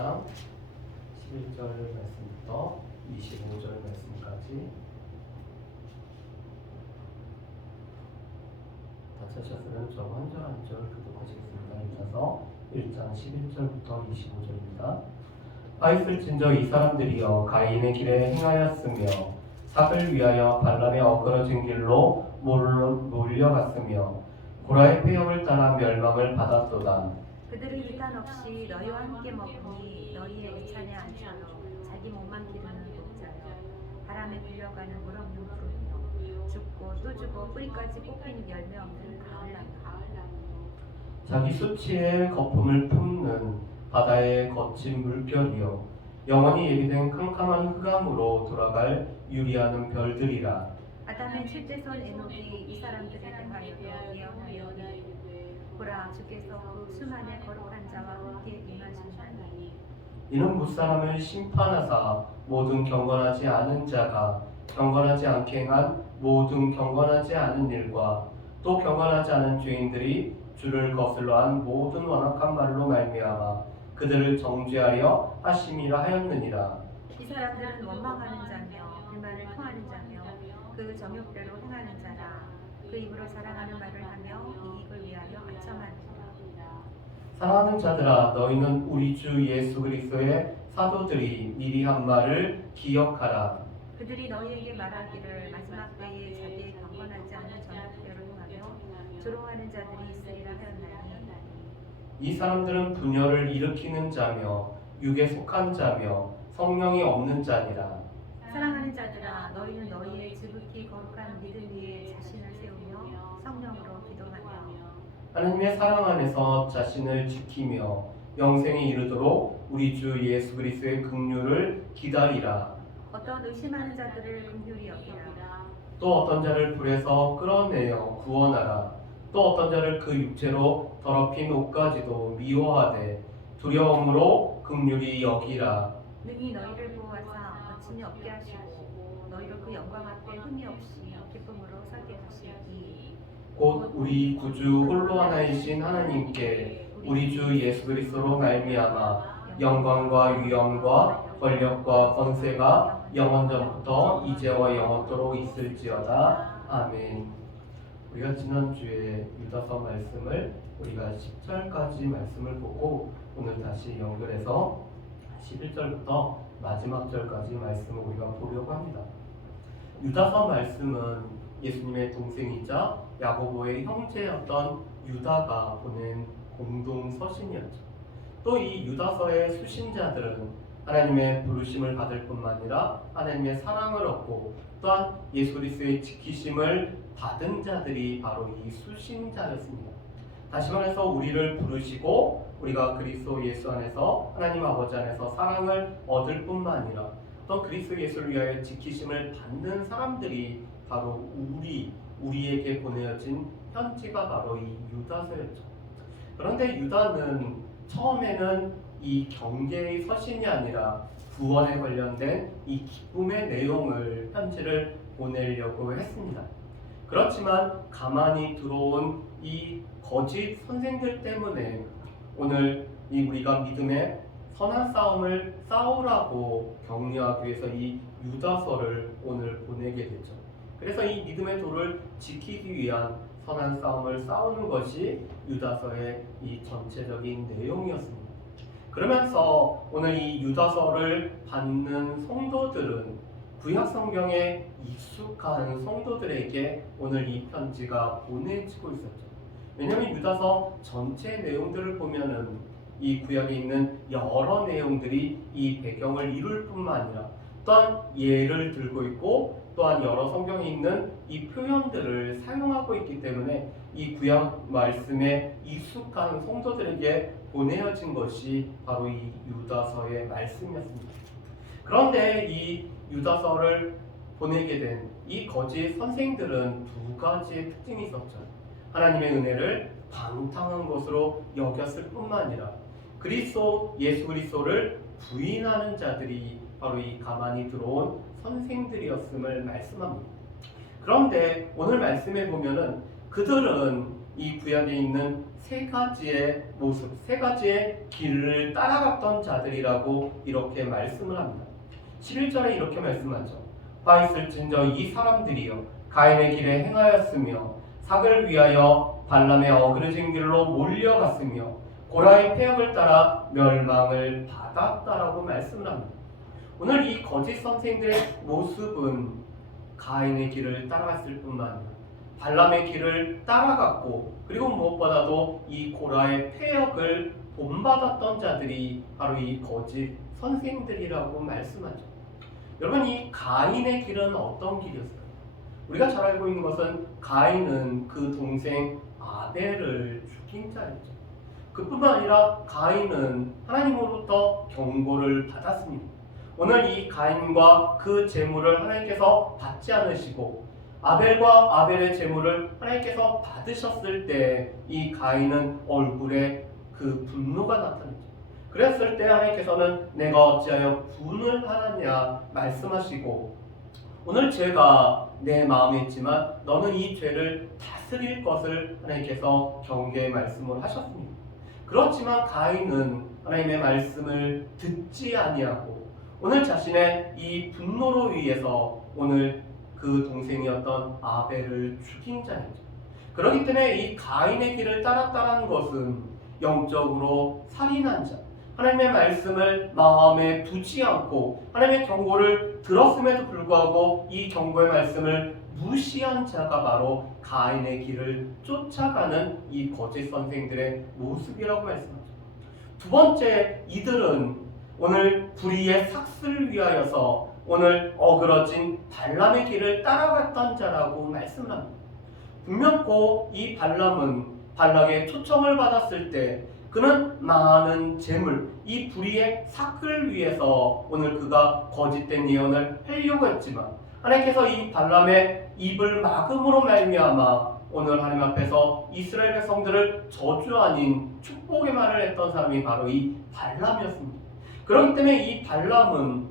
1장 11절 말씀부터 25절 말씀까지 다 찾으셨으면 저 한 절 한 절 교독하시겠습니다. 읽어서 1장 11절부터 25절입니다. 하였을진저 이 사람들이여 가인의 길에 행하였으며 삭을 위하여 발람의 어그러진 길로 몰려갔으며 고라의 폐역을 따라 멸망을 받았도다. 그들이 비탄 없이 너희와 함께 먹으니 너희의 애찬에 앉혀서 자기 몸만 기르는 독자여 바람에 굴려가는 물 없는 푸르며 죽고 또 죽어 뿌리까지 뽑힌 열매 없는 가을나무 자기 수치의 거품을 품는 바다의 거친 물결이여 영원히 예비된 캄캄한 흑암으로 돌아갈 유리하는 별들이라. 아담의 7대손 에녹이 이 사람들에 대하여 예언하여 보라 주께서 그 수만의 거룩한 자와 함께 임하신다니 이는 무사람을 심판하사 모든 경건하지 않은 자가 경건하지 않게 행한 모든 경건하지 않은 일과 또 경건하지 않은 죄인들이 주를 거슬러 한 모든 완악한 말로 말미암아 그들을 정죄하려 하심이라 하였느니라. 이 사람들은 원망하는 자며 불만을 토하는 자며 그 정욕대로 행하는 자라. 그 입으로 자랑하는 말을 하며 이익을 위하여 아첨하느니라. 사랑하는 자들아 너희는 우리 주 예수 그리스도의 사도들이 미리 한 말을 기억하라. 그들이 너희에게 말하기를 마지막 때에 자기의 경건하지 않은 정욕대로 행하며 조롱하는 자들이 있으리라 하였나니 이 사람들은 분열을 일으키는 자며 육에 속한 자며 성령이 없는 자니라. 사랑하는 자들아 너희는 너희의 지극히 거룩한 믿음 위에 자신을 세우며 성령으로 기도하며 하나님의 사랑 안에서 자신을 지키며 영생에 이르도록 우리 주 예수 그리스도의 긍휼을 기다리라. 어떤 의심하는 자들을 긍휼히 여기라. 또 어떤 자를 불에서 끌어내어 구원하라. 또 어떤 자를 그 육체로 더럽힌 옷까지도 미워하되 두려움으로 긍휼히 여기라. 능히 너희를 보호하사 거침이 없게 하시고 너희를 그 영광 앞에 흠이 없이 기쁨으로 서게 하시니 곧 우리 구주 홀로 하나이신 하나님께 우리 주 예수 그리스도로 말미암아 영광과 위엄과 권력과 권세가 영원전부터 이제와 영원토록 있을지어다. 아멘. 우리가 지난주에 유다서 말씀을 우리가 10절까지 말씀을 보고 오늘 다시 연결해서 11절부터 마지막 절까지 말씀을 우리가 보려고 합니다. 유다서 말씀은 예수님의 동생이자 야고보의 형제였던 유다가 보낸 공동 서신이었죠. 또 이 유다서의 수신자들은 하나님의 부르심을 받을 뿐만 아니라 하나님의 사랑을 얻고 또한 예수 그리스도의 지키심을 받은 자들이 바로 이 수신자였습니다. 다시 말해서 우리를 부르시고 우리가 그리스도 예수 안에서 하나님 아버지 안에서 사랑을 얻을 뿐만 아니라 또 그리스도 예수를 위하여 지키심을 받는 사람들이 바로 우리에게 보내어진 편지가 바로 이 유다서였죠. 그런데 유다는 처음에는 이 경계의 서신이 아니라 구원에 관련된 이 기쁨의 내용을 편지를 보내려고 했습니다. 그렇지만 가만히 들어온 이 거짓 선생들 때문에 오늘 우리가 믿음의 선한 싸움을 싸우라고 격려하기 위해서 이 유다서를 오늘 보내게 됐죠. 그래서 이 믿음의 도를 지키기 위한 선한 싸움을 싸우는 것이 유다서의 이 전체적인 내용이었습니다. 그러면서 오늘 이 유다서를 받는 성도들은 구약 성경에 익숙한 성도들에게 오늘 이 편지가 보내지고 있었죠. 왜냐하면 유다서 전체 내용들을 보면은 이 구약에 있는 여러 내용들이 이 배경을 이룰 뿐만 아니라 또한 예를 들고 있고 또한 여러 성경에 있는 이 표현들을 사용하고 있기 때문에 이 구약 말씀에 익숙한 성도들에게 보내어진 것이 바로 이 유다서의 말씀이었습니다. 그런데 이 유다서를 보내게 된 이 거짓 선생들은 두 가지의 특징이 있었죠. 하나님의 은혜를 방탕한 것으로 여겼을 뿐만 아니라 예수 그리스도를 부인하는 자들이 바로 이 가만히 들어온 선생들이었음을 말씀합니다. 그런데 오늘 말씀에 보면은 그들은 이 구약에 있는 세 가지의 모습, 세 가지의 길을 따라갔던 자들이라고 이렇게 말씀을 합니다. 11절에 이렇게 말씀하죠. 화 있을진저 이 사람들이여 가인의 길에 행하였으며 삭을 위하여 발람의 어그러진 길로 몰려갔으며 고라의 폐역을 따라 멸망을 받았다라고 말씀을 합니다. 오늘 이 거짓 선생들의 모습은 가인의 길을 따라갔을 뿐만 아니라 발람의 길을 따라갔고, 그리고 무엇보다도 이 고라의 폐역을 본받았던 자들이 바로 이 거짓 선생들이라고 말씀하죠. 여러분, 이 가인의 길은 어떤 길이었어요? 우리가 잘 알고 있는 것은 가인은 그 동생 아벨을 죽인 자였죠. 그뿐만 아니라 가인은 하나님으로부터 경고를 받았습니다. 오늘 이 가인과 그 재물을 하나님께서 받지 않으시고 아벨과 아벨의 재물을 하나님께서 받으셨을 때 이 가인은 얼굴에 그 분노가 나타났죠. 그랬을 때 하나님께서는 내가 어찌하여 분을 하느냐 말씀하시고, 오늘 죄가 내 마음에 있지만 너는 이 죄를 다스릴 것을 하나님께서 경계의 말씀을 하셨습니다. 그렇지만 가인은 하나님의 말씀을 듣지 아니하고 오늘 자신의 이 분노로 인해서 오늘 그 동생이었던 아벨을 죽인 자이죠. 그렇기 때문에 이 가인의 길을 따랐다는 것은 영적으로 살인한 자, 하나님의 말씀을 마음에 두지 않고 하나님의 경고를 들었음에도 불구하고 이 경고의 말씀을 무시한 자가 바로 가인의 길을 쫓아가는 이 거짓 선생들의 모습이라고 말씀하죠. 두 번째, 이들은 오늘 불의의 삭슬을 위하여서 오늘 어그러진 발람의 길을 따라갔던 자라고 말씀을 합니다. 분명코 이 발람은 발락의 초청을 받았을 때 그는 많은 재물, 이 불의의 삭을 위해서 오늘 그가 거짓된 예언을 하려고 했지만 하나님께서 이 발람의 입을 막음으로 말미암아 오늘 하나님 앞에서 이스라엘 백성들을 저주 아닌 축복의 말을 했던 사람이 바로 이 발람이었습니다. 그렇기 때문에 이 발람은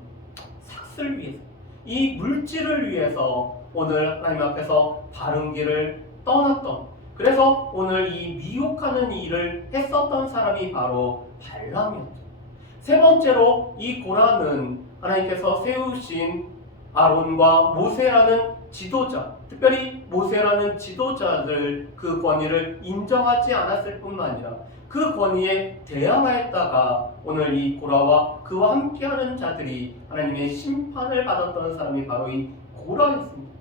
삭슬 위해서, 이 물질을 위해서 오늘 하나님 앞에서 바른 길을 떠났던, 그래서 오늘 이 미혹하는 일을 했었던 사람이 바로 발람이었죠. 세 번째로 이 고라는 하나님께서 세우신 아론과 모세라는 지도자, 특별히 모세라는 지도자들 그 권위를 인정하지 않았을 뿐만 아니라 그 권위에 대항하였다가 오늘 이 고라와 그와 함께하는 자들이 하나님의 심판을 받았던 사람이 바로 이 고라였습니다.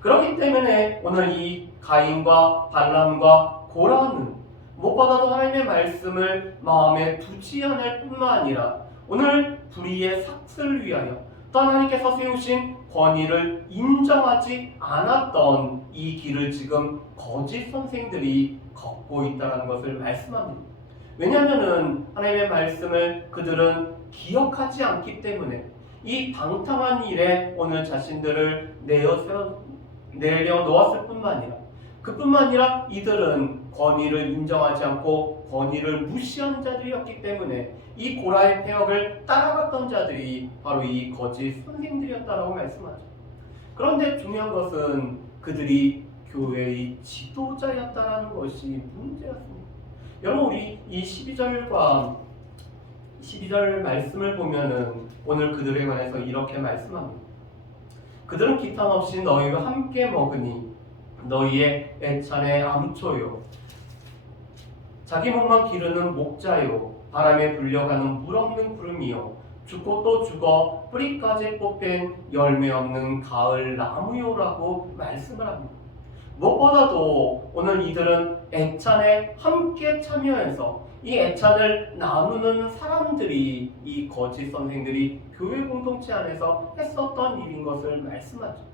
그렇기 때문에 오늘 이 가인과 발람과 고라는 무엇보다도 하나님의 말씀을 마음에 두지 않을 뿐만 아니라 오늘 불의의 삭슬을 위하여 또 하나님께서 세우신 권위를 인정하지 않았던 이 길을 지금 거짓 선생들이 걷고 있다는 것을 말씀합니다. 왜냐하면 하나님의 말씀을 그들은 기억하지 않기 때문에 이 방탕한 일에 오늘 자신들을 내려놓았을 뿐만 아니라 그뿐만 아니라 이들은 권위를 인정하지 않고 권위를 무시한 자들이었기 때문에 이 고라의 폐역을 따라갔던 자들이 바로 이 거짓 선생들이었다라고 말씀하죠. 그런데 중요한 것은 그들이 교회의 지도자였다라는 것이 문제였습니다. 여러분, 우리 이 12절 말씀을 보면은 오늘 그들에 관해서 이렇게 말씀합니다. 그들은 기탄 없이 너희와 함께 먹으니 너희의 애찬의 암초요 자기 몸만 기르는 목자요 바람에 불려가는 물 없는 구름이요 죽고 또 죽어 뿌리까지 뽑힌 열매 없는 가을 나무요라고 말씀을 합니다. 무엇보다도 오늘 이들은 애찬에 함께 참여해서 이 애찬을 나누는 사람들이 이 거짓 선생들이 교회 공동체 안에서 했었던 일인 것을 말씀하죠.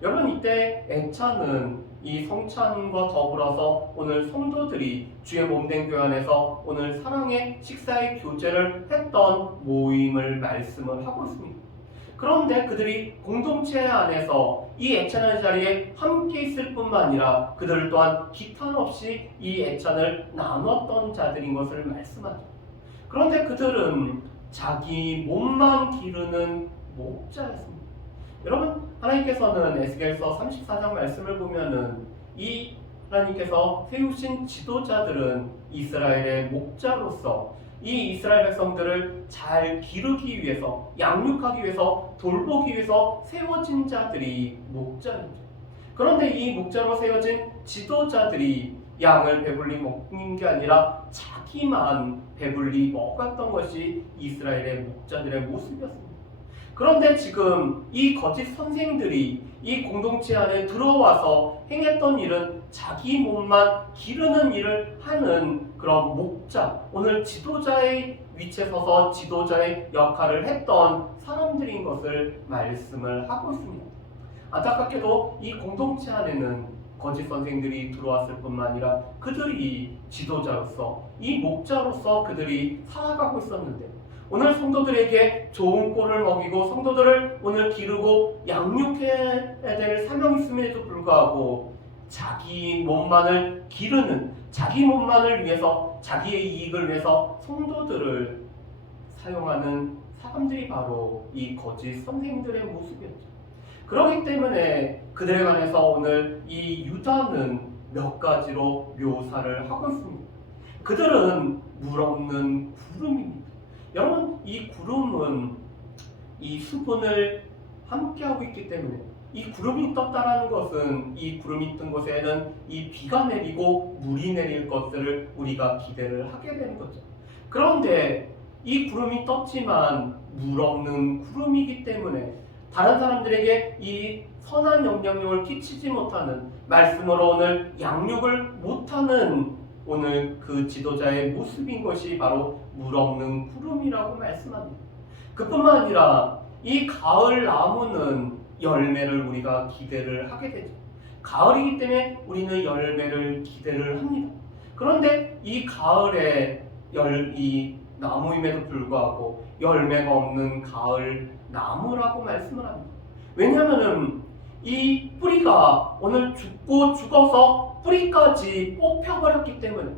여러분, 이때 애찬은 이 성찬과 더불어서 오늘 성도들이 주의 몸된 교회 안에서 오늘 사랑의 식사의 교제를 했던 모임을 말씀을 하고 있습니다. 그런데 그들이 공동체 안에서 이 애찬의 자리에 함께 있을 뿐만 아니라 그들 또한 기탄 없이 이 애찬을 나눴던 자들인 것을 말씀하죠. 그런데 그들은 자기 몸만 기르는 목자였습니다. 여러분, 하나님께서는 에스겔서 34장 말씀을 보면은 이 하나님께서 세우신 지도자들은 이스라엘의 목자로서 이 이스라엘 백성들을 잘 기르기 위해서, 양육하기 위해서, 돌보기 위해서 세워진 자들이 목자입니다. 그런데 이 목자로 세워진 지도자들이 양을 배불리 먹는 게 아니라 자기만 배불리 먹었던 것이 이스라엘의 목자들의 모습이었습니다. 그런데 지금 이 거짓 선생들이 이 공동체 안에 들어와서 행했던 일은 자기 몸만 기르는 일을 하는 그런 목자, 오늘 지도자의 위치에 서서 지도자의 역할을 했던 사람들인 것을 말씀을 하고 있습니다. 안타깝게도 이 공동체 안에는 거짓 선생들이 들어왔을 뿐만 아니라 그들이 지도자로서, 이 목자로서 그들이 살아가고 있었는데, 오늘 성도들에게 좋은 꼴을 먹이고 성도들을 오늘 기르고 양육해야 될 사명이 있음에도 불구하고 자기 몸만을 기르는, 자기 몸만을 위해서, 자기의 이익을 위해서 성도들을 사용하는 사람들이 바로 이 거짓 선생들의 모습이었죠. 그렇기 때문에 그들에 관해서 오늘 이 유다는 몇 가지로 묘사를 하고 있습니다. 그들은 물 없는 구름입니다. 여러분, 이 구름은 이 수분을 함께하고 있기 때문에, 이 구름이 떴다라는 것은 이 구름이 뜬 곳에는 이 비가 내리고 물이 내릴 것들을 우리가 기대를 하게 되는 거죠. 그런데 이 구름이 떴지만 물 없는 구름이기 때문에 다른 사람들에게 이 선한 영향력을 끼치지 못하는, 말씀으로 오늘 양육을 못하는 오늘 그 지도자의 모습인 것이 바로 물 없는 구름이라고 말씀합니다. 그뿐만 아니라 이 가을 나무는 열매를 우리가 기대를 하게 되죠. 가을이기 때문에 우리는 열매를 기대를 합니다. 그런데 이 가을에 이 나무임에도 불구하고 열매가 없는 가을 나무라고 말씀을 합니다. 왜냐하면 이 뿌리가 오늘 죽어서 뿌리까지 뽑혀버렸기 때문에,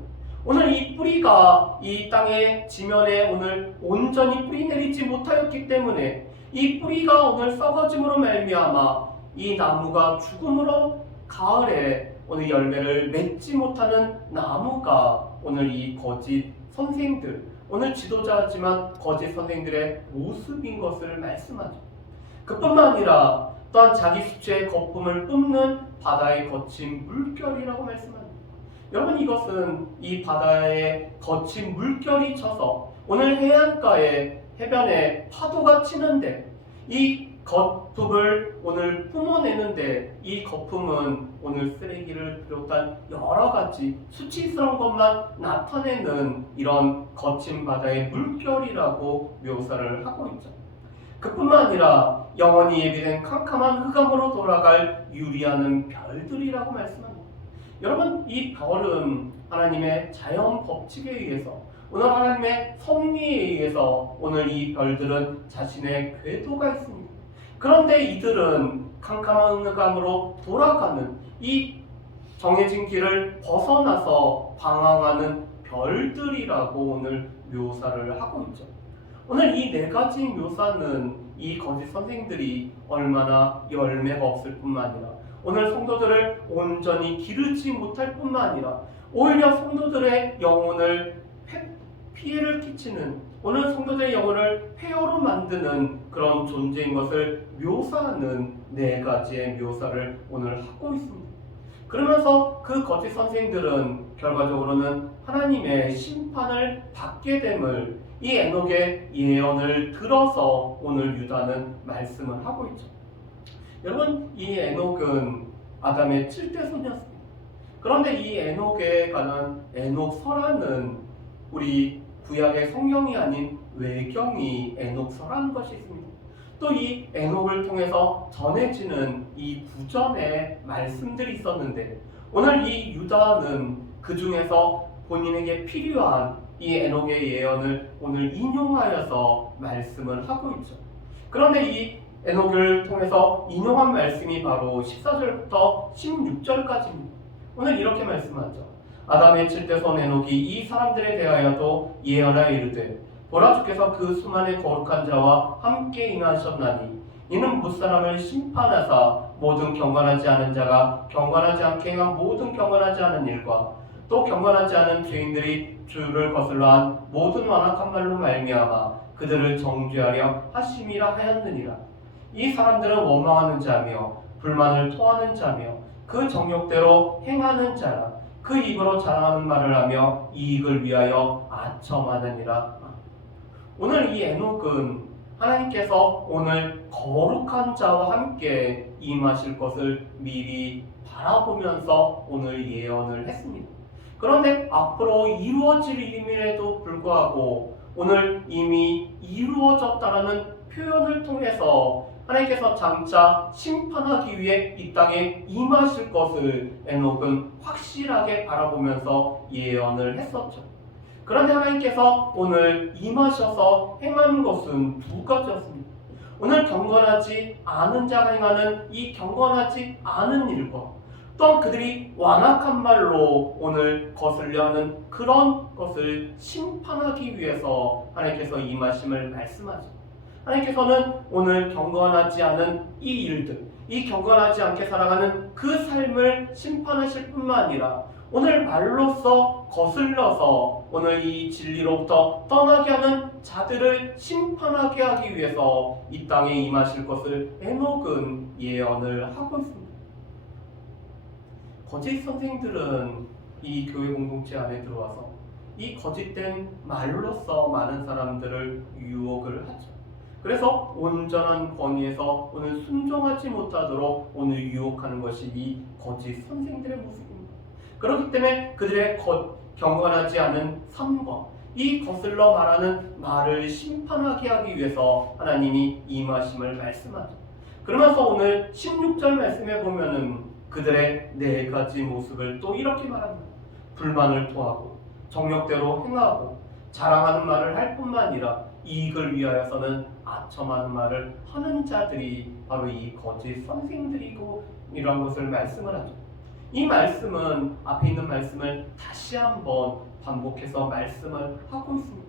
오늘 이 뿌리가 이 땅의 지면에 오늘 온전히 뿌리 내리지 못하였기 때문에 이 뿌리가 오늘 썩어짐으로 말미암아 이 나무가 죽음으로 가을에 오늘 열매를 맺지 못하는 나무가 오늘 이 거짓 선생들, 오늘 지도자지만 거짓 선생들의 모습인 것을 말씀하죠. 그뿐만 아니라 또한 자기 수치의 거품을 뿜는 바다의 거친 물결이라고 말씀합니다. 여러분, 이것은 이 바다의 거친 물결이 쳐서 오늘 해안가에 해변에 파도가 치는데 이 거품을 오늘 뿜어내는데, 이 거품은 오늘 쓰레기를 비롯한 여러 가지 수치스러운 것만 나타내는 이런 거친 바다의 물결이라고 묘사를 하고 있죠. 그뿐만 아니라 영원히 예비된 캄캄한 흑암으로 돌아갈 유리하는 별들이라고 말씀합니다. 여러분, 이 별은 하나님의 자연 법칙에 의해서, 오늘 하나님의 섭리에 의해서 오늘 이 별들은 자신의 궤도가 있습니다. 그런데 이들은 캄캄한 흑암으로 돌아가는 이 정해진 길을 벗어나서 방황하는 별들이라고 오늘 묘사를 하고 있죠. 오늘 이 네 가지 묘사는 이 거짓 선생들이 얼마나 열매가 없을 뿐만 아니라 오늘 성도들을 온전히 기르지 못할 뿐만 아니라 오히려 성도들의 영혼을 피해를 끼치는, 오늘 성도들의 영혼을 폐허로 만드는 그런 존재인 것을 묘사하는 네 가지의 묘사를 오늘 하고 있습니다. 그러면서 그 거짓 선생들은 결과적으로는 하나님의 심판을 받게 됨을 이 에녹의 예언을 들어서 오늘 유다는 말씀을 하고 있죠. 여러분, 이 에녹은 아담의 7대손이었습니다. 그런데 이 에녹에 관한 에녹서라는 우리 구약의 성경이 아닌 외경이 에녹서라는 것이 있습니다. 또 이 에녹을 통해서 전해지는 이 구전의 말씀들이 있었는데, 오늘 이 유다는 그 중에서 본인에게 필요한 이 에녹의 예언을 오늘 인용하여서 말씀을 하고 있죠. 그런데 이 에녹을 통해서 인용한 말씀이 바로 14절부터 16절까지입니다. 오늘 이렇게 말씀하죠. 아담의 7대손 에녹이 이 사람들에 대하여도 예언하여 이르되, 보라, 주께서 그 수만의 거룩한 자와 함께 인하셨나니 이는 무사람을 심판하사 모든 경건하지 않은 자가 경건하지 않게 행한 모든 경건하지 않은 일과 또 경건하지 않은 죄인들이 주를 거슬러 한 모든 완악한 말로 말미암아 그들을 정죄하려 하심이라 하였느니라. 이 사람들은 원망하는 자며 불만을 토하는 자며 그 정욕대로 행하는 자라. 그 입으로 자랑하는 말을 하며 이익을 위하여 아첨하느니라. 오늘 이 에녹은 하나님께서 오늘 거룩한 자와 함께 임하실 것을 미리 바라보면서 오늘 예언을 했습니다. 그런데 앞으로 이루어질 일임에도 불구하고 오늘 이미 이루어졌다라는 표현을 통해서 하나님께서 장차 심판하기 위해 이 땅에 임하실 것을 에녹은 확실하게 바라보면서 예언을 했었죠. 그런데 하나님께서 오늘 임하셔서 행하는 것은 두 가지였습니다. 오늘 경건하지 않은 자가 행하는 이 경건하지 않은 일과 또한 그들이 완악한 말로 오늘 거슬려 하는 그런 것을 심판하기 위해서 하나님께서 임하심을 말씀하죠. 하나님께서는 오늘 경건하지 않은 이 일들, 이 경건하지 않게 살아가는 그 삶을 심판하실 뿐만 아니라 오늘 말로써 거슬러서 오늘 이 진리로부터 떠나게 하는 자들을 심판하게 하기 위해서 이 땅에 임하실 것을 에녹은 예언을 하고 있습니다. 거짓 선생들은 이 교회 공동체 안에 들어와서 이 거짓된 말로써 많은 사람들을 유혹을 하죠. 그래서 온전한 권위에서 오늘 순종하지 못하도록 오늘 유혹하는 것이 이 거짓 선생들의 모습입니다. 그렇기 때문에 그들의 경건하지 않은 삶과 이 거슬러 말하는 말을 심판하게 하기 위해서 하나님이 임하심을 말씀하죠. 그러면서 오늘 16절 말씀에 보면은 그들의 네 가지 모습을 또 이렇게 말합니다. 불만을 토하고 정욕대로 행하고 자랑하는 말을 할 뿐만 아니라 이익을 위하여서는 아첨하는 말을 하는 자들이 바로 이 거짓 선생들이고 이런 것을 말씀을 하죠. 이 말씀은 앞에 있는 말씀을 다시 한번 반복해서 말씀을 하고 있습니다.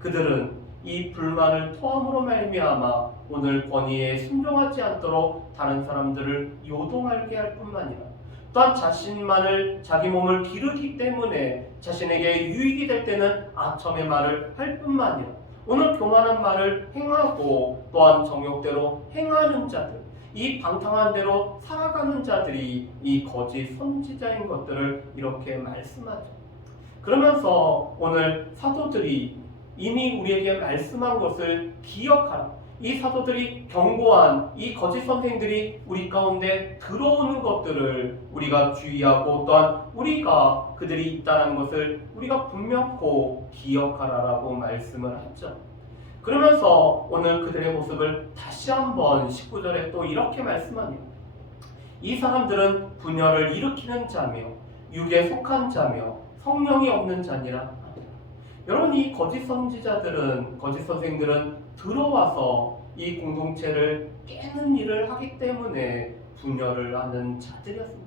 그들은 이 불만을 토함으로 말미암아 오늘 권위에 순종하지 않도록 다른 사람들을 요동하게 할 뿐만 아니라 또한 자신만을 자기 몸을 기르기 때문에 자신에게 유익이 될 때는 아첨의 말을 할 뿐만 아니라 오늘 교만한 말을 행하고 또한 정욕대로 행하는 자들, 이 방탕한 대로 살아가는 자들이 이 거짓 선지자인 것들을 이렇게 말씀하죠. 그러면서 오늘 사도들이 이미 우리에게 말씀한 것을 기억하라. 이 사도들이 경고한 이 거짓 선생들이 우리 가운데 들어오는 것들을 우리가 주의하고 또한 우리가 그들이 있다는 것을 우리가 분명코 기억하라라고 말씀을 하죠. 그러면서 오늘 그들의 모습을 다시 한번 19절에 또 이렇게 말씀합니다. 이 사람들은 분열을 일으키는 자며 육에 속한 자며 성령이 없는 자니라. 여러분, 이 거짓 선지자들은, 거짓 선생들은 들어와서 이 공동체를 깨는 일을 하기 때문에 분열을 하는 자들이었습니다.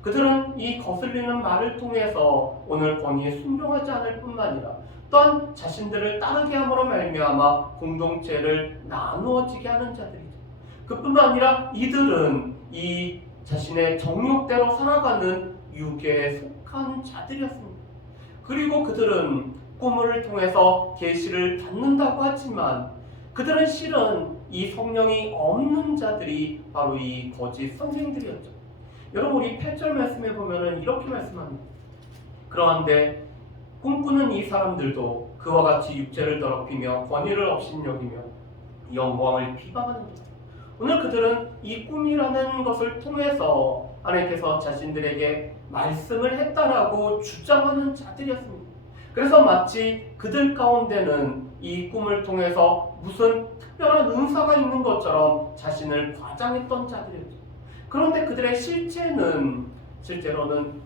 그들은 이 거슬리는 말을 통해서 오늘 권위에 순종하지 않을 뿐만 아니라 또한 자신들을 따르게 함으로 말미암아 공동체를 나누어지게 하는 자들이죠. 그뿐만 아니라 이들은 이 자신의 정욕대로 살아가는 육에 속한 자들이었습니다. 그리고 그들은 꿈을 통해서 계시를 받는다고 하지만 그들은 실은 이 성령이 없는 자들이 바로 이 거짓 선생들이었죠. 여러분, 우리 8절 말씀에 보면은 이렇게 말씀합니다. 그러한데 꿈꾸는 이 사람들도 그와 같이 육체를 더럽히며 권위를 업신여기며 영광을 비방합니다. 오늘 그들은 이 꿈이라는 것을 통해서 하나님께서 자신들에게 말씀을 했다라고 주장하는 자들이었습니다. 그래서 마치 그들 가운데는 이 꿈을 통해서 무슨 특별한 은사가 있는 것처럼 자신을 과장했던 자들이었죠. 그런데 그들의 실제로는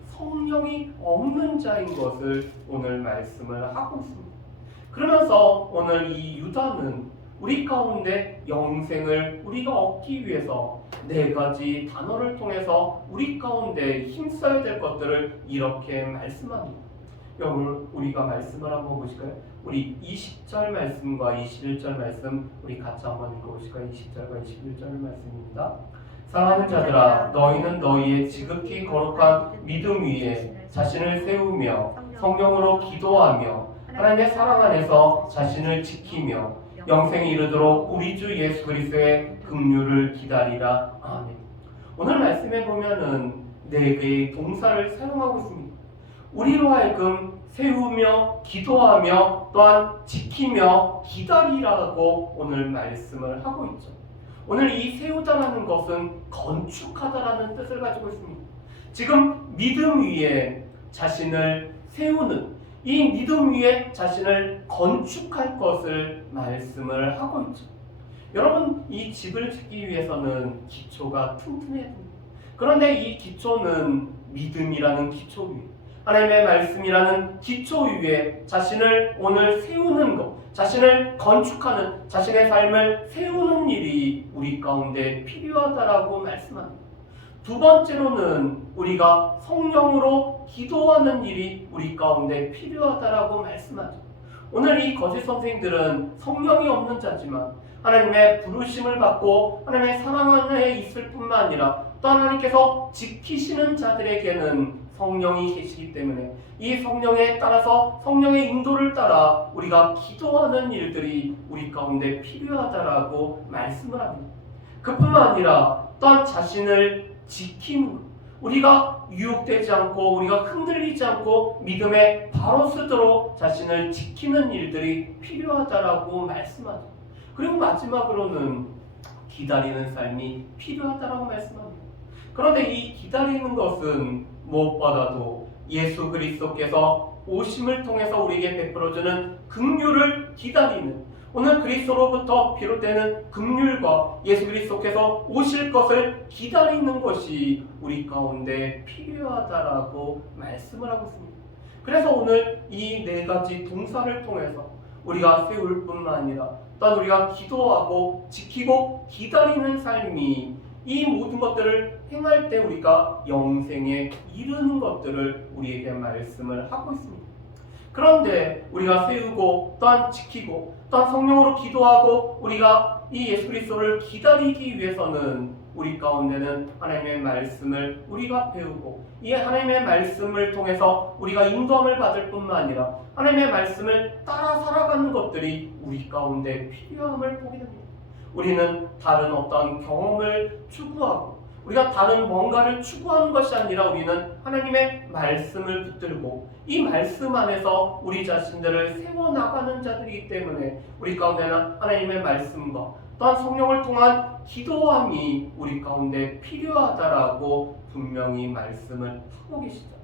성령이 없는 자인 것을 오늘 말씀을 하고 있습니다. 그러면서 오늘 이 유다는 우리 가운데 영생을 우리가 얻기 위해서 네 가지 단어를 통해서 우리 가운데 힘써야 될 것들을 이렇게 말씀합니다. 여러분, 우리가 말씀을 한번 보실까요? 우리 20절 말씀과 21절 말씀 우리 같이 한번 읽어보실까요? 20절과 21절 말씀입니다. 사랑하는 자들아, 너희는 너희의 지극히 거룩한 믿음 위에 자신을 세우며 성령으로 기도하며 하나님의 사랑 안에서 자신을 지키며 영생에 이르도록 우리 주 예수 그리스도의 긍휼을 기다리라. 아멘. 오늘 말씀에 보면은 네 개의 동사를 사용하고 있습니다. 우리로 하여금 세우며 기도하며 또한 지키며 기다리라고 오늘 말씀을 하고 있죠. 오늘 이 세우다라는 것은 건축하다라는 뜻을 가지고 있습니다. 지금 믿음 위에 자신을 세우는, 이 믿음 위에 자신을 건축할 것을 말씀을 하고 있죠. 여러분, 이 집을 짓기 위해서는 기초가 튼튼해야 됩니다. 그런데 이 기초는 믿음이라는 기초 위에, 하나님의 말씀이라는 기초 위에 자신을 오늘 세우는 것, 자신을 건축하는, 자신의 삶을 세우는 일이 우리 가운데 필요하다라고 말씀합니다. 두 번째로는 우리가 성령으로 기도하는 일이 우리 가운데 필요하다라고 말씀하죠. 오늘 이 거짓 선생님들은 성령이 없는 자지만 하나님의 부르심을 받고 하나님의 사랑 안에 있을 뿐만 아니라 또 하나님께서 지키시는 자들에게는 성령이 계시기 때문에 이 성령에 따라서 성령의 인도를 따라 우리가 기도하는 일들이 우리 가운데 필요하다라고 말씀을 합니다. 그뿐만 아니라 또한 자신을 지키는 것, 우리가 유혹되지 않고 우리가 흔들리지 않고 믿음에 바로 서도록 자신을 지키는 일들이 필요하다라고 말씀하죠. 그리고 마지막으로는 기다리는 삶이 필요하다라고 말씀합니다. 그런데 이 기다리는 것은 무엇보다도 예수 그리스도께서 오심을 통해서 우리에게 베풀어주는 긍휼을 기다리는, 오늘 그리스도로부터 비롯되는 긍휼과 예수 그리스도께서 오실 것을 기다리는 것이 우리 가운데 필요하다라고 말씀을 하고 있습니다. 그래서 오늘 이 네 가지 동사를 통해서 우리가 세울 뿐만 아니라 또한 우리가 기도하고 지키고 기다리는 삶이 이 모든 것들을 행할 때 우리가 영생에 이르는 것들을 우리에게 말씀을 하고 있습니다. 그런데 우리가 세우고 또한 지키고 또한 성령으로 기도하고 우리가 이 예수 그리스도를 기다리기 위해서는 우리 가운데는 하나님의 말씀을 우리가 배우고 이 하나님의 말씀을 통해서 우리가 인도함을 받을 뿐만 아니라 하나님의 말씀을 따라 살아가는 것들이 우리 가운데 필요함을 보게 됩니다. 우리는 다른 어떤 경험을 추구하고 우리가 다른 뭔가를 추구하는 것이 아니라 우리는 하나님의 말씀을 붙들고 이 말씀 안에서 우리 자신들을 세워나가는 자들이기 때문에 우리 가운데는 하나님의 말씀과 또한 성령을 통한 기도함이 우리 가운데 필요하다라고 분명히 말씀을 하고 계시죠.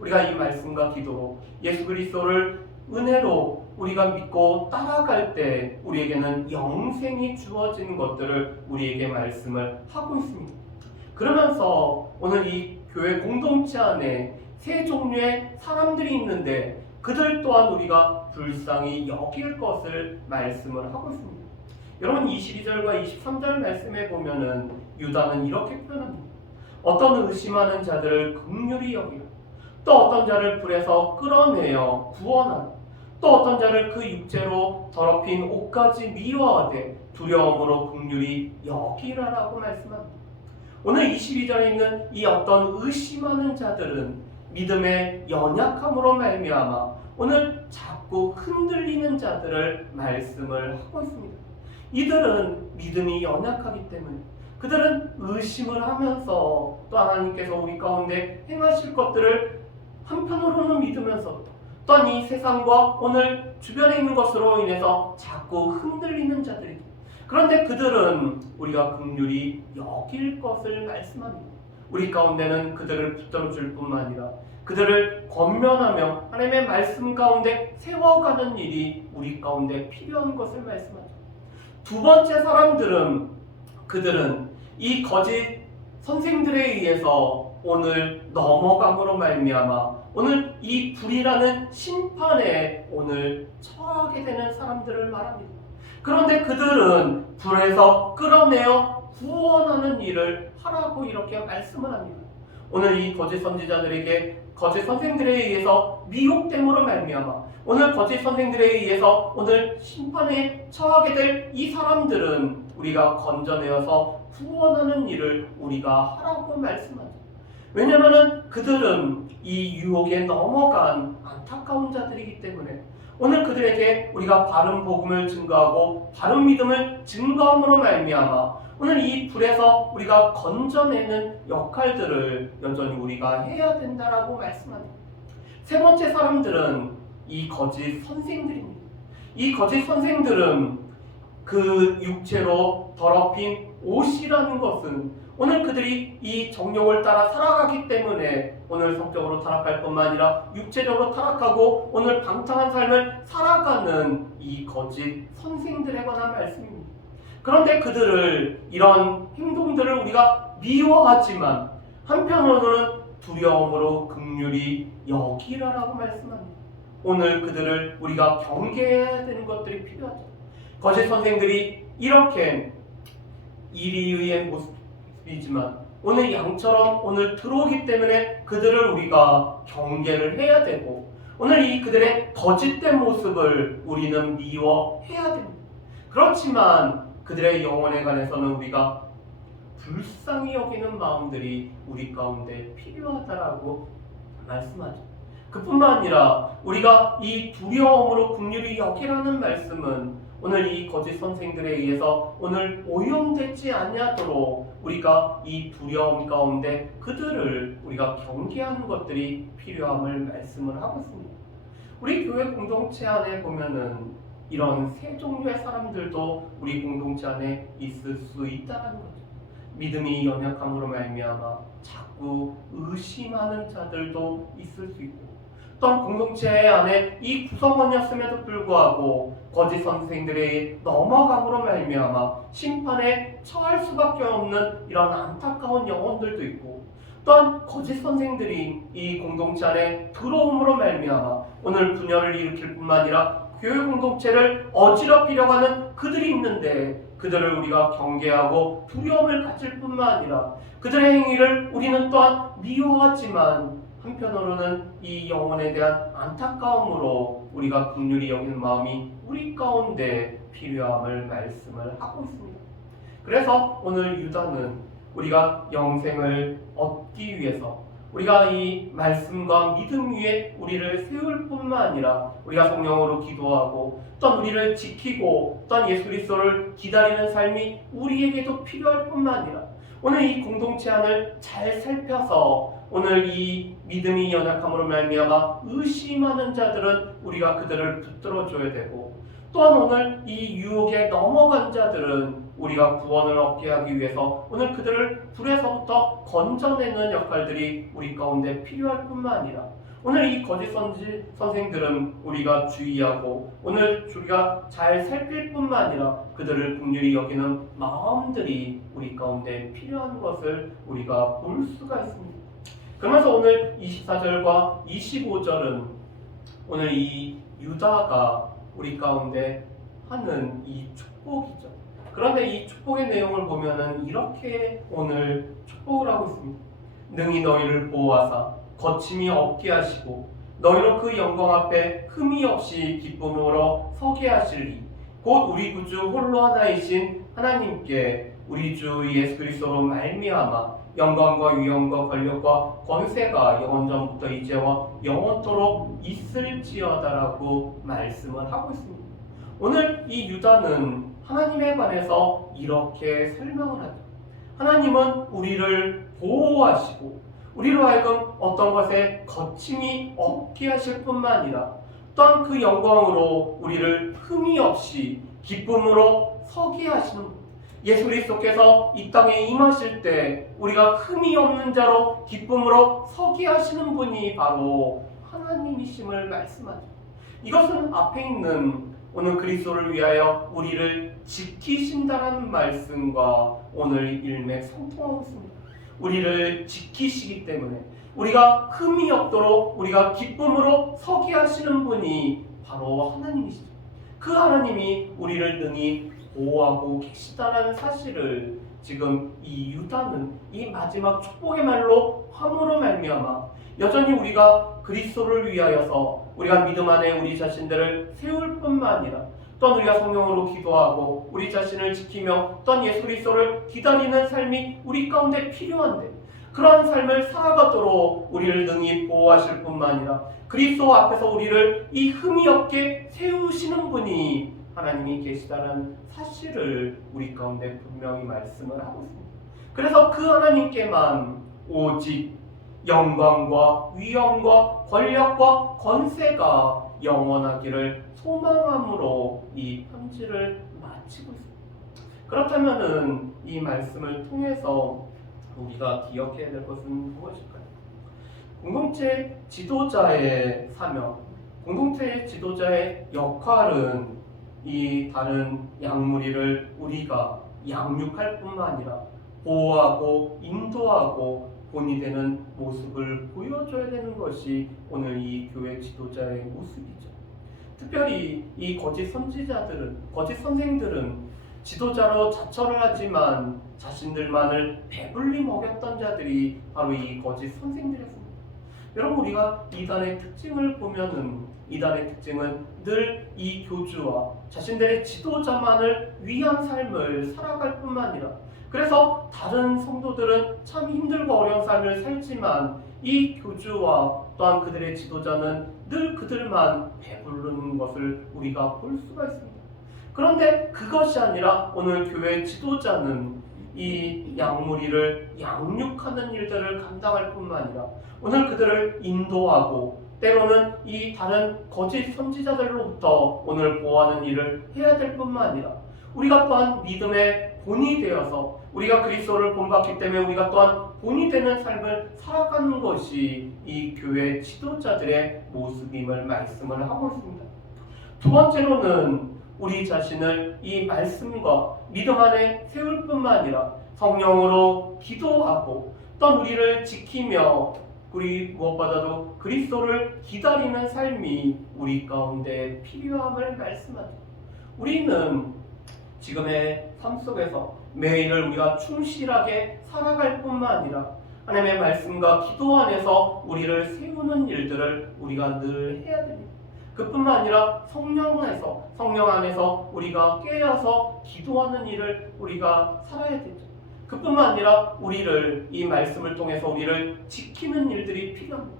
우리가 이 말씀과 기도로 예수 그리스도를 은혜로 우리가 믿고 따라갈 때 우리에게는 영생이 주어지는 것들을 우리에게 말씀을 하고 있습니다. 그러면서 오늘 이 교회 공동체 안에 세 종류의 사람들이 있는데 그들 또한 우리가 불쌍히 여길 것을 말씀을 하고 있습니다. 여러분 22절과 23절 말씀에 보면은 유다는 이렇게 표현합니다. 어떤 의심하는 자들을 긍휼히 여기라. 또 어떤 자를 불에서 끌어내어 구원하라. 또 어떤 자를 그 육체로 더럽힌 옷까지 미워하되 두려움으로 긍휼히 여기라라고 말씀합니다. 오늘 22절에 있는 이 어떤 의심하는 자들은 믿음의 연약함으로 말미암아 오늘 자꾸 흔들리는 자들을 말씀을 하고 있습니다. 이들은 믿음이 연약하기 때문에 그들은 의심을 하면서 또 하나님께서 우리 가운데 행하실 것들을 한편으로는 믿으면서 또한 이 세상과 오늘 주변에 있는 것으로 인해서 자꾸 흔들리는 자들이죠. 그런데 그들은 우리가 긍휼히 여길 것을 말씀합니다. 우리 가운데는 그들을 붙들어줄 뿐만 아니라 그들을 권면하며 하나님의 말씀 가운데 세워가는 일이 우리 가운데 필요한 것을 말씀하죠. 두 번째 사람들은 그들은 이 거짓 선생들에 의해서 오늘 넘어감으로 말미암아 오늘 이 불이라는 심판에 오늘 처하게 되는 사람들을 말합니다. 그런데 그들은 불에서 끌어내어 구원하는 일을 하라고 이렇게 말씀을 합니다. 오늘 이 거짓 선지자들에게 거짓 선생들에 의해서 미혹됨으로 말미암아 오늘 거짓 선생들에 의해서 오늘 심판에 처하게 될 이 사람들은 우리가 건져내어서 구원하는 일을 우리가 하라고 말씀하죠. 왜냐하면 그들은 이 유혹에 넘어간 안타까운 자들이기 때문에 오늘 그들에게 우리가 바른 복음을 증거하고 바른 믿음을 증거함으로 말미암아 오늘 이 불에서 우리가 건져내는 역할들을 여전히 우리가 해야 된다라고 말씀합니다. 세 번째 사람들은 이 거짓 선생들입니다. 이 거짓 선생들은 그 육체로 더럽힌 옷이라는 것은 오늘 그들이 이 정욕을 따라 살아가기 때문에 오늘 성적으로 타락할 뿐만 아니라 육체적으로 타락하고 오늘 방탕한 삶을 살아가는 이 거짓 선생들에 관한 말씀입니다. 그런데 그들을 이런 행동들을 우리가 미워하지만 한편으로는 두려움으로 긍휼히 여기라라고 말씀합니다. 오늘 그들을 우리가 경계해야 되는 것들이 필요하죠. 거짓 선생들이 이렇게 이리의 모습이지만 오늘 양처럼 오늘 들어오기 때문에 그들을 우리가 경계를 해야 되고 오늘 이 그들의 거짓된 모습을 우리는 미워해야 됩니다. 그렇지만 그들의 영혼에 관해서는 우리가 불쌍히 여기는 마음들이 우리 가운데 필요하다라고 말씀하죠. 그뿐만 아니라 우리가 이 두려움으로 긍휼히 여기라는 말씀은 오늘 이 거짓 선생들에 의해서 오늘 오염되지 아니하도록 우리가 이 두려움 가운데 그들을 우리가 경계하는 것들이 필요함을 말씀을 하고 있습니다. 우리 교회 공동체 안에 보면은 이런 세 종류의 사람들도 우리 공동체 안에 있을 수 있다는 거죠. 믿음이 연약함으로 말미암아 자꾸 의심하는 자들도 있을 수 있고 또한 공동체 안에 이 구성원이었음에도 불구하고 거짓 선생들의 넘어감으로 말미암아 심판에 처할 수밖에 없는 이런 안타까운 영혼들도 있고 또한 거짓 선생들이 이 공동체 안에 들어옴으로 말미암아 오늘 분열을 일으킬 뿐만 아니라 교회 공동체를 어지럽히려고 하는 그들이 있는데 그들을 우리가 경계하고 두려움을 가질 뿐만 아니라 그들의 행위를 우리는 또한 미워하지만 한편으로는 이 영혼에 대한 안타까움으로 우리가 긍휼히 여기는 마음이 우리 가운데 필요함을 말씀을 하고 있습니다. 그래서 오늘 유다는 우리가 영생을 얻기 위해서 우리가 이 말씀과 믿음 위에 우리를 세울 뿐만 아니라 우리가 성령으로 기도하고 또한 우리를 지키고 또한 예수 그리스도를 기다리는 삶이 우리에게도 필요할 뿐만 아니라 오늘 이 공동체 안을 잘 살펴서 오늘 이 믿음이 연약함으로 말미암아 의심하는 자들은 우리가 그들을 붙들어줘야 되고 또한 오늘 이 유혹에 넘어간 자들은 우리가 구원을 얻게 하기 위해서 오늘 그들을 불에서부터 건져내는 역할들이 우리 가운데 필요할 뿐만 아니라 오늘 이 거짓 선생들은 우리가 주의하고 오늘 우리가 잘 살필 뿐만 아니라 그들을 긍휼히 여기는 마음들이 우리 가운데 필요한 것을 우리가 볼 수가 있습니다. 그러면서 오늘 24절과 25절은 오늘 이 유다가 우리 가운데 하는 이 축복이죠. 그런데 이 축복의 내용을 보면은 이렇게 오늘 축복을 하고 있습니다. 능히 너희를 보호하사 거침이 없게 하시고 너희로 그 영광 앞에 흠이 없이 기쁨으로 서게 하시리. 곧 우리 구주 홀로 하나이신 하나님께 우리 주 예수 그리스도로 말미암아 영광과 위엄과 권력과 권세가 영원전부터 이제와 영원토록 있을지어다라고 말씀을 하고 있습니다. 오늘 이 유다는 하나님에 관해서 이렇게 설명을 하죠. 하나님은 우리를 보호하시고 우리로 하여금 어떤 것에 거침이 없게 하실 뿐만 아니라 또한 그 영광으로 우리를 흠이 없이 기쁨으로 서게 하시는 분. 예수 그리스도께서 이 땅에 임하실 때 우리가 흠이 없는 자로 기쁨으로 서게 하시는 분이 바로 하나님이심을 말씀하죠. 이것은 앞에 있는 오늘 그리스도를 위하여 우리를 지키신다는 말씀과 오늘 일맥상통하고 있습니다. 우리를 지키시기 때문에 우리가 흠이 없도록 우리가 기쁨으로 서게 하시는 분이 바로 하나님이시죠. 그 하나님이 우리를 능히 보호하고 계시다라는 사실을 지금 이 유다는 이 마지막 축복의 말로 함으로 말미암아 여전히 우리가 그리스도를 위하여서 우리가 믿음 안에 우리 자신들을 세울 뿐만 아니라 또한 우리가 성령으로 기도하고 우리 자신을 지키며 또한 예수 그리스도를 기다리는 삶이 우리 가운데 필요한데 그러한 삶을 살아가도록 우리를 능히 보호하실 뿐만 아니라 그리스도 앞에서 우리를 이 흠이 없게 세우시는 분이 하나님이 계시다는 사실을 우리 가운데 분명히 말씀을 하고 있습니다. 그래서 그 하나님께만 오직 영광과 위엄과 권력과 권세가 영원하기를 소망함으로 이 편지를 마치고 있습니다. 그렇다면은 이 말씀을 통해서 우리가 기억해야 될 것은 무엇일까요? 공동체 지도자의 사명, 공동체 지도자의 역할은 이 다른 양무리를 우리가 양육할 뿐만 아니라 보호하고 인도하고 본이 되는 모습을 보여줘야 되는 것이 오늘 이 교회 지도자의 모습이죠. 특별히 이 거짓 선지자들은, 거짓 선생들은 지도자로 자처를 하지만 자신들만을 배불리 먹였던 자들이 바로 이 거짓 선생들이었습니다. 여러분, 우리가 이단의 특징을 보면은 이단의 특징은 늘 이 교주와 자신들의 지도자만을 위한 삶을 살아갈 뿐만 아니라 그래서 다른 성도들은 참 힘들고 어려운 삶을 살지만 이 교주와 또한 그들의 지도자는 늘 그들만 배부르는 것을 우리가 볼 수가 있습니다. 그런데 그것이 아니라 오늘 교회 지도자는 이 양무리를 양육하는 일들을 감당할 뿐만 아니라 오늘 그들을 인도하고 때로는 이 다른 거짓 선지자들로부터 오늘 보호하는 일을 해야 될 뿐만 아니라 우리가 또한 믿음의 본이 되어서 우리가 그리스도를 본받기 때문에 우리가 또한 본이 되는 삶을 살아가는 것이 이 교회 지도자들의 모습임을 말씀을 하고 있습니다. 두 번째로는 우리 자신을 이 말씀과 믿음 안에 세울 뿐만 아니라 성령으로 기도하고 또한 우리를 지키며 우리 무엇보다도 그리스도를 기다리는 삶이 우리 가운데 필요함을 말씀하죠. 우리는 지금의 삶 속에서 매일을 우리가 충실하게 살아갈 뿐만 아니라 하나님의 말씀과 기도 안에서 우리를 세우는 일들을 우리가 늘 해야 됩니다. 그뿐만 아니라 성령 안에서 우리가 깨어서 기도하는 일을 우리가 살아야 되죠. 그뿐만 아니라 우리를 이 말씀을 통해서 우리를 지키는 일들이 필요합니다.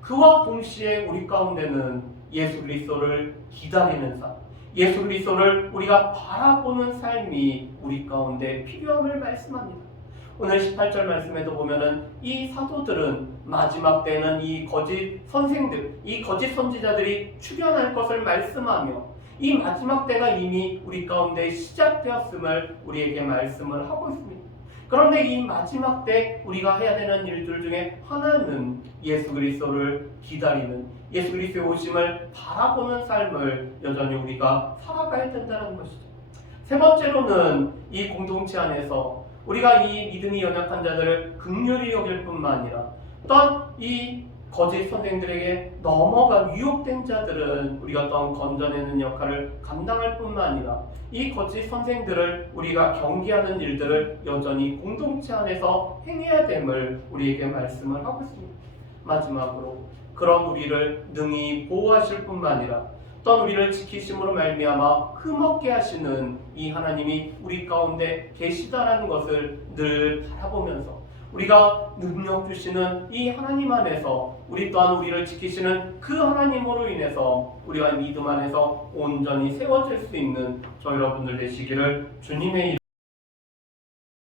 그와 동시에 우리 가운데는 예수 그리스도를 기다리는 삶, 예수 그리스도를 우리가 바라보는 삶이 우리 가운데 필요함을 말씀합니다. 오늘 18절 말씀에도 보면은 이 사도들은 마지막 때는 이 거짓 선생들, 이 거짓 선지자들이 출현할 것을 말씀하며 이 마지막 때가 이미 우리 가운데 시작되었음을 우리에게 말씀을 하고 있습니다. 그런데 이 마지막 때 우리가 해야 되는 일들 중에 하나는 예수 그리스도를 기다리는, 예수 그리스도의 오심을 바라보는 삶을 여전히 우리가 살아가야 된다는 것이죠. 세 번째로는 이 공동체 안에서 우리가 이 믿음이 연약한 자들을 긍휼히 여길 뿐만 아니라 또한 이 거짓 선생들에게 넘어가 유혹된 자들은 우리가 또한 건져내는 역할을 감당할 뿐만 아니라 이 거짓 선생들을 우리가 경계하는 일들을 여전히 공동체 안에서 행해야 됨을 우리에게 말씀을 하고 있습니다. 마지막으로 그런 우리를 능히 보호하실 뿐만 아니라 또한 우리를 지키심으로 말미암아 흠없게 하시는 이 하나님이 우리 가운데 계시다라는 것을 늘 바라보면서 우리가 능력 주시는 이 하나님 안에서 우리 또한 우리를 지키시는 그 하나님으로 인해서 우리가 믿음 안에서 온전히 세워질 수 있는 저 여러분들 되시기를 주님의